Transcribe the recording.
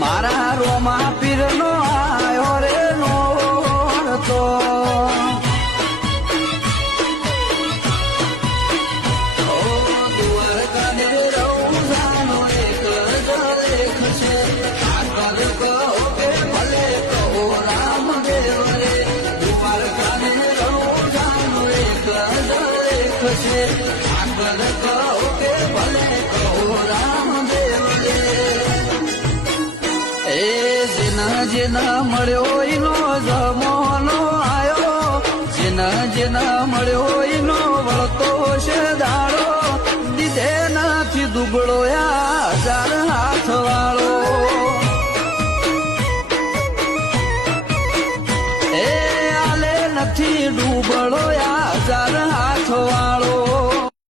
મારા રોમા પીરનો આયો રે નોરતો આગળ કહો કે ભલે કહો રામદેવ રે એ જેના જેના મળ્યો એનો જમોનો આયો જેના જેના મળ્યો એનો વળતો છે દાડો દીધે નથી દુબળો